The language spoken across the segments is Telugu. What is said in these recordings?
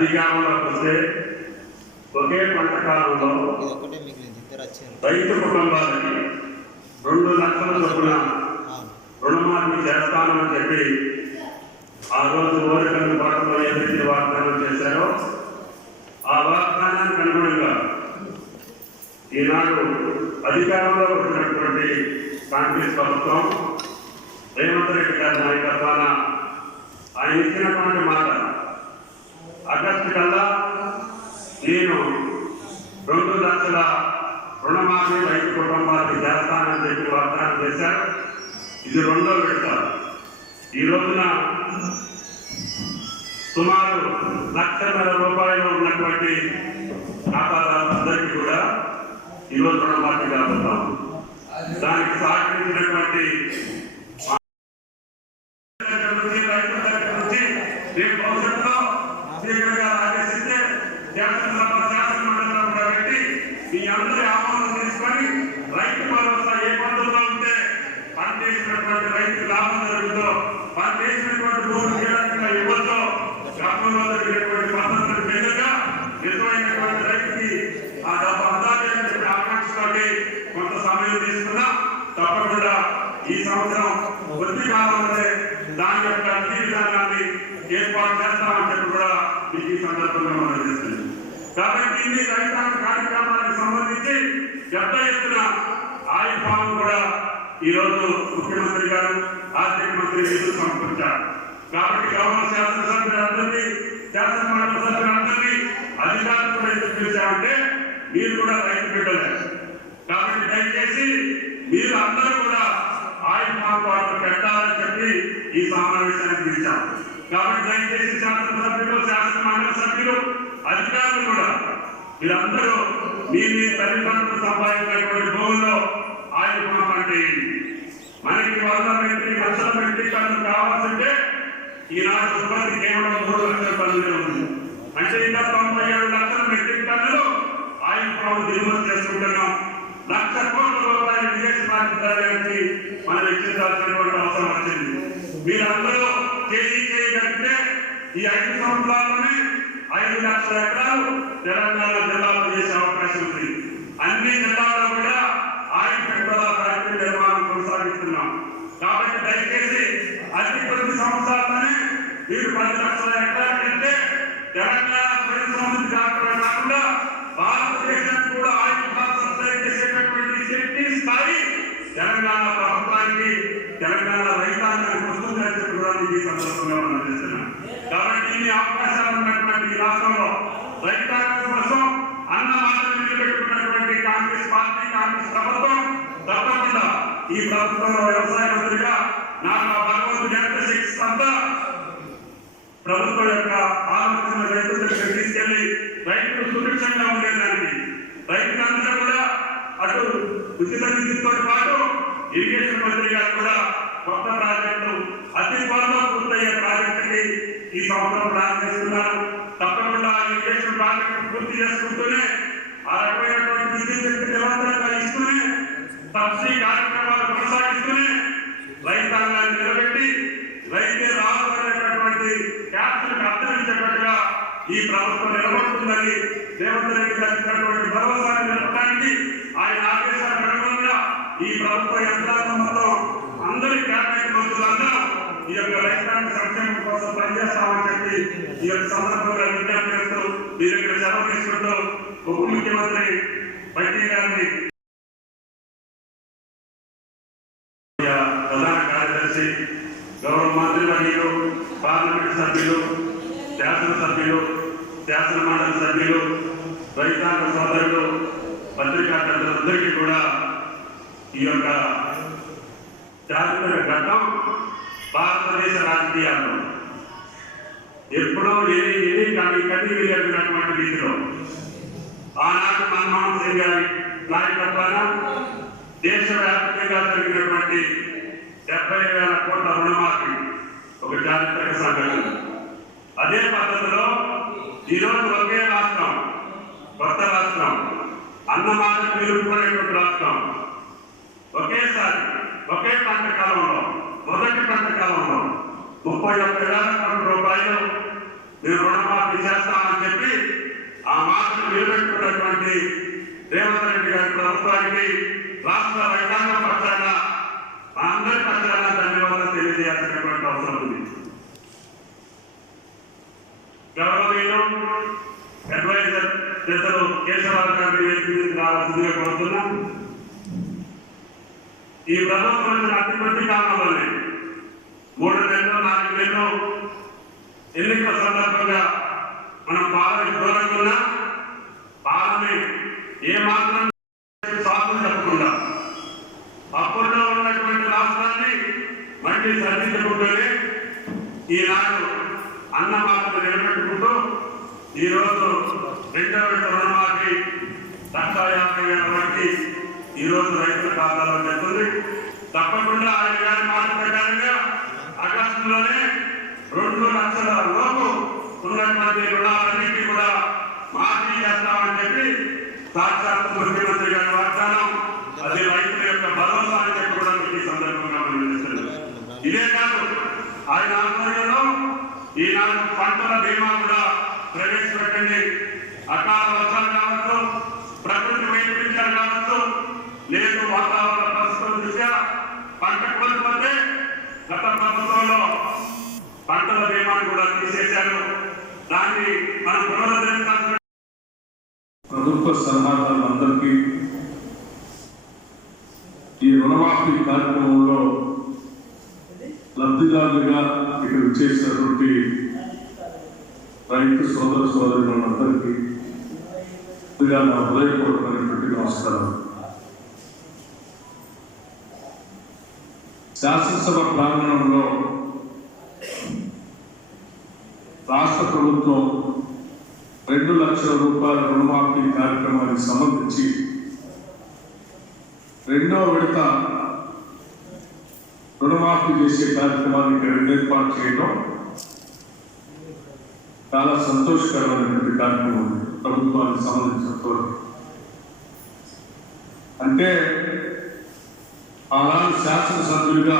అధికారంలోకి వస్తే ఒకే పంట కాలంలో రైతు కుటుంబాలకి 2 లక్షల చొప్పున రుణమాఫీ చేస్తానని చెప్పి ఆ రోజు ఓరికల పాటలో ఏదైతే వాగ్దానం చేశారో ఆ వాగ్దానానికి అనుగుణంగా ఈనాడు అధికారంలో వచ్చినటువంటి కాంగ్రెస్ ప్రభుత్వం రేవంత్ రెడ్డి గారి నాయకత్వాన ఆయన ఇచ్చినటువంటి మాట ఆగస్టు కల్లా నేను 2 లక్షల రుణమాఫీ రైతు కుటుంబాలకు చేస్తానని చెప్పి వాగ్దానం చేశారు. ఇది 2వ విడత. ఈ రోజున సుమారు ₹1,00,000 ఉన్నటువంటి ఖాతాదారులందరికీ కూడా ఈరోజు రుణమాఫీ కాబోతాం. దానికి సహకరించినటువంటి భవిష్యత్తులో ఆదేశిస్తే శాసనమండలిలో కూడా పెట్టి మీ అందరి ఆహ్వానం తీసుకొని రైతు భరోసా ఏ పద్ధతిలో ఉంటే పనిచేసినటువంటి రైతు లాభం జరుగుతుందో పనిచేసినటువంటి భూమి కీలకంగా ఇవ్వచ్చో గ్రామంలో జరిగినటువంటి పద్ధతులకు భిన్నంగా నిజమైనటువంటి రైతుకి ఆ డబ్బు అందాలి అని చెప్పి ఆకాంక్షతోటి కొంత సమయం తీసుకున్నా తప్పకుండా ఈ సంవత్సరం కొద్ది కాలంలోనే దాని యొక్క విధి విధానాన్ని ఏర్పాటు చేస్తామని చెప్పి కూడా మీకు ఈ సందర్భంగా మనం చేస్తుంది. కాబట్టి ఇన్ని రైతాంగ కార్యక్రమాలకు సంబంధించి పెద్ద ఎత్తున ఆయిల్ ఫామ్ కూడా ఈ రోజు ముఖ్యమంత్రి గారు ఆర్థిక మంత్రి నిధులు సమకూర్చారు. కాబట్టి గౌరవ శాసనసభ్యులందరినీ శాసనమండలి సభ్యులందరినీ అధికారులు కూడా ఎందుకు పిలిచామంటే మీరు కూడా రైతు బిడ్డలే. కాబట్టి దయచేసి మీరు అందరూ కూడా ఆయిల్ ఫామ్ పాటు పెట్టాలని చెప్పి ఈ సమావేశానికి పిలిచాం. కాబట్టి దయచేసి శాసనసభ్యులు శాసనమండలి సభ్యులు అధికారులు కూడా మీరందరూ మీ తల్లిదండ్రులు సంపాదించినటువంటి భూముల్లో ఆయిల్ ఫామ్ అంటే మనకి 100 మెట్రిక్ లక్షల మెట్రిక్ టన్నులు కావాల్సింటే ఈనాడు ఉత్పత్తి కేవలం 3 లక్షల టన్నులే ఉంది. అంటే ఇంకా 97 లక్షల మెట్రిక్ టన్నులు ఆయిల్ ఫామ్ దిగుమతి చేసుకుంటున్నాం. ₹1,00,000 కోట్ల విదేశీ మార్కెట్కి మనం వెచ్చించాల్సినటువంటి అవసరం వచ్చింది. మీరందరూ చేయగలిగితే ఈ 5 సంవత్సరాల్లోనే 5 లక్షల ఎకరాలు తెలంగాణ జిల్లాలో చేసే అవకాశం ఉంది. అన్ని జిల్లాల్లో కూడా ఆయిల్ పెట్టుబడుల ఫ్యాక్టరీ నిర్మాణం కొనసాగిస్తున్నాం. కాబట్టి దయచేసి అతి కొద్ది సంవత్సరాల్లోనే మీరు 10 లక్షల ఎకరాలు కంటే తెలంగాణ పరిశ్రమలు కాకుండా భారతదేశానికి కూడా ఆయిల్ సప్లై చేసేటటువంటి శక్తి స్థాయి తెలంగాణ ప్రభుత్వానికి తెలంగాణ రైతాంగానికి వస్తుందని చెప్పి కూడా ఈ సందర్భంగా మనం చేస్తున్నాం. కాబట్టి ఇన్ని అవకాశాలు ఉన్నటువంటి ఈ రాష్ట్రంలో రైతాంగం కోసం అన్న మాటలు నిలబెట్టుకున్నటువంటి కాంగ్రెస్ పార్టీ కాంగ్రెస్ ప్రభుత్వం తప్పకుండా ఈ ప్రభుత్వంలో వ్యవసాయ మంత్రిగా నాకు భగవంతుడు ఎంత శిక్షిస్తా ప్రభుత్వం యొక్క ఆలోచన రైతుల దగ్గర తీసుకెళ్లి రైతులు సురక్షంగా ఉండేదానికి రైతులందరూ కూడా అటు ఉచిత విద్యుత్తో పాటు ఇరిగేషన్ మంత్రి గారు కూడా కొత్త ప్రాజెక్టు అతి త్వరలో పూర్తయ్యే ప్రాజెక్టుకి ఈ సంవత్సరం ప్లాన్ చేస్తున్నారు. తప్పకుండా ఇరిగేషన్ ప్రాజెక్టు పూర్తి చేసుకుంటూనే ఆ రకమైనటువంటి విద్యుత్ శక్తి నిరంతరంగా ఇస్తూనే సబ్సిడీ కార్యక్రమాలు కొనసాగిస్తూనే రైతాంగాన్ని నిలబెట్టి రైతే రావాలనేటటువంటి క్యాప్లకు అర్థమించేటట్టుగా ఈ ప్రభుత్వం నిలబడుతుందని రేవంత్ రెడ్డి గారి భరోసాన్ని నిలపడానికి ఆయన ఆదేశాల అనుగుణంగా ఈ ప్రభుత్వ యంత్రాంగంలో అందరి క్యాబినెట్ మంత్రులందరూ ఈ యొక్క రైతాంగ సంక్షేమం కోసం పనిచేస్తామని చెప్పి ఈ యొక్క సందర్భంగా విజ్ఞప్తి చేస్తూ మీ దగ్గర సెలవు తీసుకుంటూ ఉప ముఖ్యమంత్రి బట్టి గారిని ప్రధాన కార్యదర్శి గౌరవ మంత్రివర్యులు పార్లమెంట్ సభ్యులు శాసనసభ్యులు శాసన మండలి సభ్యులు రైతాంగ సోదరులు పత్రికారులందరికీ కూడా ఈ యొక్క చారిత్రక ఘట్టం భారతదేశ రాజకీయాల్లో ఎప్పుడో కన్నీ జరిగినటువంటి రీతిలో ఆనాడు మన్మోహన్ సింగ్ గారి నాయకత్వాన దేశవ్యాప్తంగా జరిగినటువంటి 70,000 కోట్ల రుణమాఫీ ఒక చారిత్రక సంఘటన. అదే పద్ధతిలో ఈరోజు ఒకే రాష్ట్రం, కొత్త రాష్ట్రం, అన్నమాట నిలుపుకునేటువంటి రాష్ట్రం ఒకేసారి ఒకే పంట కాలంలో మొదటి పంట కాలంలో 31,000 కోట్ల రూపాయలు నేను రుణమాఫీ చేస్తామని చెప్పి ఆ మాటను నిలబెట్టుకున్నటువంటి రేవంత్ రెడ్డి గారి ప్రభుత్వానికి రాష్ట్ర రైతాంగ పక్షాన అందరి పక్షాన ధన్యవాదాలు తెలియజేయాల్సినటువంటి అవసరం ఉంది. గౌరవనీయులు అడ్వైజర్ పెద్దలు కేశవరావు గారి రావాల్సిందిగా కోరుతున్నాం. ఈ ప్రభుత్వం అతి కొద్ది కాలంలోనే 3 నెలలు 4 నెలలు ఎన్నికల సందర్భంగా మనం పాలనకి దూరంగా ఉన్నా పాలన ఏ మాత్రం సాకులు చెప్పకుండా అప్పట్లో ఉన్నటువంటి రాష్ట్రాన్ని మళ్ళీ సరిదిద్దుకుంటూనే ఈనాడు అన్న మాటలు నిలబెట్టుకుంటూ ఈరోజు 2వ విడత రుణమాఫీ 1,50,000 వరకు ఈరోజు రైతుల ఖాతాలో చెప్తుంది. తప్పకుండా ఆయన గారి మాట ప్రకారంగా ఆగస్టులోనే 2 లక్షల లోపు ఉన్నటువంటి రుణాలన్నింటినీ కూడా మాఫీ చేస్తామని చెప్పి సాక్షాత్ ముఖ్యమంత్రి గారి వాగ్దానం. అది రైతుల యొక్క భరోసా అని చెప్పి కూడా ఈ సందర్భంగా మనం చేస్తున్నాం. ఇదే కాదు, ఆయన ఆధ్వర్యంలో ఈనాడు పంటల బీమా కూడా ప్రవేశపెట్టండి. అకాల వర్షాలు కావచ్చు, ప్రకృతి వైపరీత్యాలు కావచ్చు, లేదు వాతావరణ పరిస్థితుల దృష్ట్యా పంట కోల్పోతే గత ప్రభుత్వంలో పంటల బీమాను కూడా తీసేశారు. దాన్ని మనం పునరుద్ధరించాల్సిన ప్రభుత్వ సలహాదారులందరికీ ఈ రుణమాఫీ కార్యక్రమంలో లబ్ధిదారులుగా ఇక్కడ చేసినటువంటి రైతు సోదర సోదరులందరికీ నా హృదయపూర్వకమైనటువంటి నమస్కారం. శాసనసభ ప్రాంగణంలో రాష్ట్ర ప్రభుత్వం 2 లక్షల రూపాయల రుణమాఫీ కార్యక్రమానికి సంబంధించి 2వ విడత రుణమాఫీ చేసే కార్యక్రమాన్ని ఇక్కడ ఏర్పాటు చేయడం చాలా సంతోషకరమైనటువంటి కార్యక్రమం ప్రభుత్వానికి సంబంధించినంత. అంటే ఆనాడు శాసనసభ్యులుగా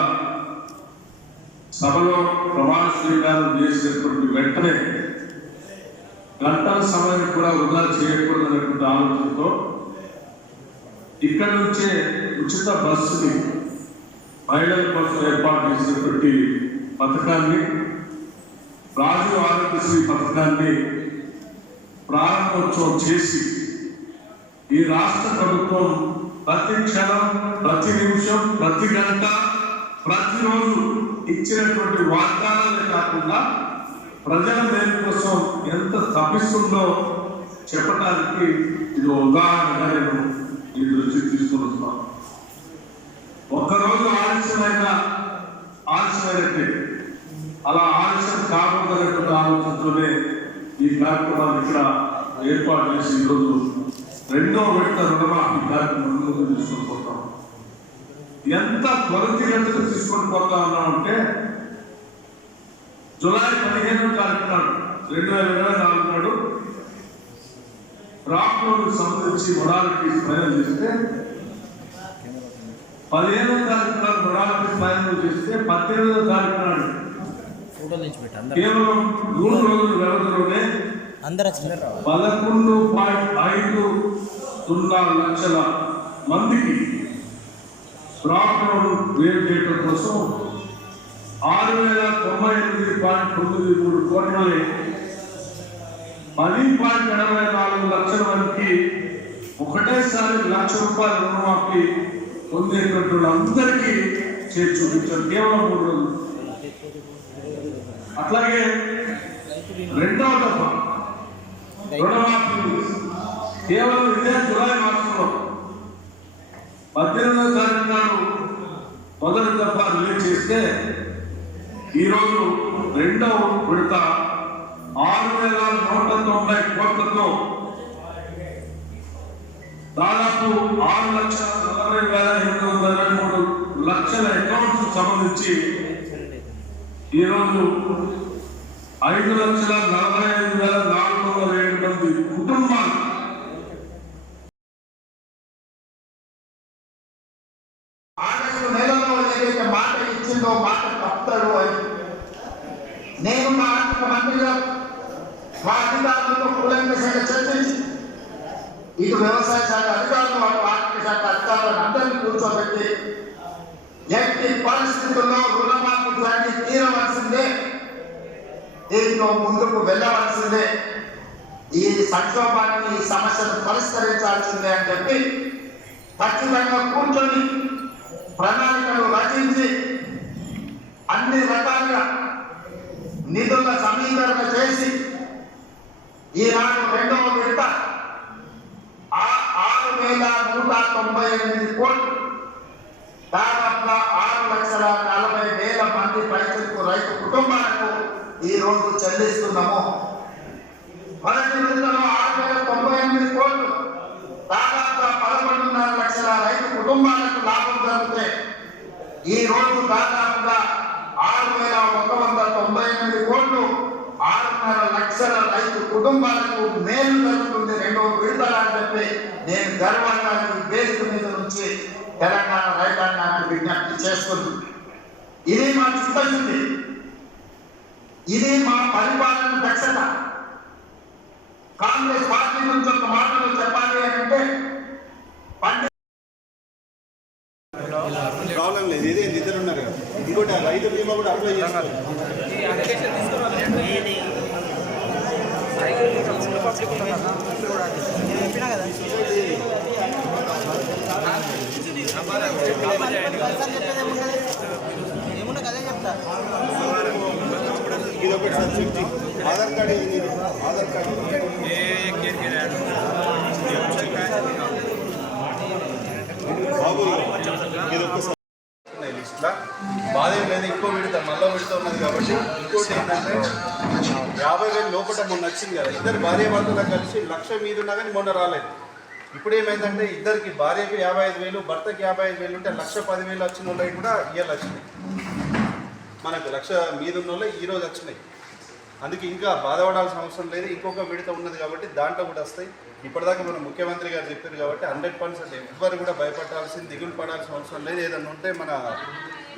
సభలో ప్రమాణ స్వీకారం చేసినటువంటి వెంటనే గంటల సమయం కూడా వృధా చేయకూడదనేటువంటి ఆలోచనతో ఇక్కడి నుంచే ఉచిత బస్సుని మహిళల కోసం ఏర్పాటు చేసినటువంటి పథకాన్ని, రాజీవ్ ఆరోగ్యశ్రీ పథకాన్ని ప్రారంభోత్సవం చేసి ఈ రాష్ట్ర ప్రభుత్వం ప్రతి క్షణం, ప్రతి నిమిషం, ప్రతి గంట, ప్రతిరోజు ఇచ్చినటువంటి వాగ్దానాలే కాకుండా ప్రజల మేలు కోసం ఎంత తప్పిస్తుందో చెప్పడానికి ఇది ఉదాహరణగా నేను ఈ దృష్టికి తీసుకుని వస్తున్నాను. ఒక్కరోజు ఆలస్యమైనట్టే అలా ఆలస్యం కాకూడదనేటువంటి ఆలోచనతోనే ఈ కార్యక్రమాన్ని ఇక్కడ ఏర్పాటు చేసి ఈరోజు 2వ విడత రుణమాఫీ కార్యక్రమం ముందుకు తీసుకొని పోతాం. ఎంత త్వరితగతిగా తీసుకొని పోతా ఉన్నామంటే జూలై 15వ తారీఖు నాడు 2024 నాడు క్రాప్ లోన్ సంబంధించి మొడాలిటీస్ ఫైనల్ చేస్తే 15వ తారీఖు నాడు మొడాలిటీస్ ఫైనల్ చేస్తే 18వ తారీఖు నాడు కేవలం 3 రోజుల వ్యవధిలోనే 11.50 లక్షల మందికి క్రాప్ లోన్ వేరు చేయడం కోసం 6,098.93 కోట్లని 10.84 లక్షల మందికి ఒకటేసారి ₹1,00,000 రుణమాఫీ పొందేటువంటి అందరికీ చేసి చూపించారు కేవలం 3 రోజులు. అట్లాగే 2వ దఫా రుణమాఫీ కేవలం ఇదే జూలై మాసంలో 18వ తారీఖు నాడు మొదటి దఫా రిలీజ్ చేస్తే ఈరోజు 2వ విడత 6,190 కోట్లతో దాదాపు 6,40,823 లక్షల అకౌంట్స్ సంబంధించి ఈరోజు 5,45,407 మంది కుటుంబాలు ఆగస్టు నెలలో ఏదైతే మాట ఇచ్చిందో మాట తప్పుతాడు అని నేను మా ఆర్థిక మంత్రిగా మా అధికారులతో కూలంకషంగా చర్చించి ఇటు వ్యవసాయ శాఖ అధికారులు అటు ఆర్థిక శాఖ అధికారులను అందరినీ కూర్చోబెట్టి ఎట్టి పరిస్థితుల్లో రుణమాఫీ దాన్ని తీరవలసిందే, దీంట్లో ముందుకు వెళ్ళవలసిందే, ఈ సంక్షోభాన్ని ఈ సమస్యను పరిష్కరించాల్సిందే అని చెప్పి ఖచ్చితంగా కూర్చొని ప్రణాళికలు రచించి అన్ని రకాలుగా నిధుల సమీకరణ చేసి ఈనాడు రెండవ విడత 6,198 కోట్లు దాదాపుగా 6,40,000 మంది రైతులకు రైతు కుటుంబాలకు ఈ రోజు చెల్లిస్తున్నాము. మొదటి విడతలో 6,098 కోట్లు దాదాపుగా 11.5 లక్షల రైతు కుటుంబాలకు లాభం జరిగితే ఈ రోజు దాదాపుగా 6,198 కోట్లు 6.5 లక్షల రైతు కుటుంబాలకు మేలు జరుగుతుంది రెండవ విడతలు అని చెప్పి నేను గర్వంగా ఈ వేదిక మీద నుంచి తెలంగాణ రైతాంగానికి విజ్ఞప్తి చేస్తుంది. ఇది మా చిత్తశుద్ధి, ఇది మా పరిపాలన దక్షత. కాంగ్రెస్ పార్టీ నుంచి ఒక మాటలో చెప్పాలి అంటే ప్రాబ్లం లేదు, ఇదే ఇద్దరు ఉన్నారు కదా. ఇంకోటి రైతు బీమా కూడా అప్లై చేస్తారు. ఇది ఒకటి సార్ చెక్ చేయి. ఆధార్ కార్డు ఇది ఆధార్ కార్డు బాబు ఇది ఒక్కసారి లిస్ట్లో బాధ ఏం లేదు. ఇంకో విడత మళ్ళీ విడత ఉన్నది కాబట్టి ఇంకోటి ఏంటంటే 50,000 లోపల మొన్న వచ్చింది కదా, ఇద్దరు భార్య భర్తలు కలిసి 1,00,000 మీద ఉన్నా కానీ మొన్న రాలేదు. ఇప్పుడు ఏమైందంటే ఇద్దరికి భార్యకి 55,000 భర్తకి 55,000 ఉంటే 1,10,000 వచ్చిన వాళ్ళకి కూడా ఇవాళ వచ్చినాయి. మనకు 1,00,000 మీద ఉన్న వాళ్ళే ఈరోజు వచ్చినాయి. అందుకే ఇంకా బాధపడాల్సిన అవసరం లేదు. ఇంకొక విడత ఉన్నది కాబట్టి దాంట్లో కూడా వస్తాయి. ఇప్పటిదాకా మన ముఖ్యమంత్రి గారు చెప్పారు కాబట్టి 100% ఎవ్వరు కూడా భయపడాల్సింది, దిగులు పడాల్సిన అవసరం లేదు. ఏదన్నా ఉంటే మన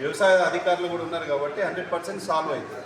వ్యవసాయ అధికారులు కూడా ఉన్నారు కాబట్టి 100% సాల్వ్ అవుతుంది.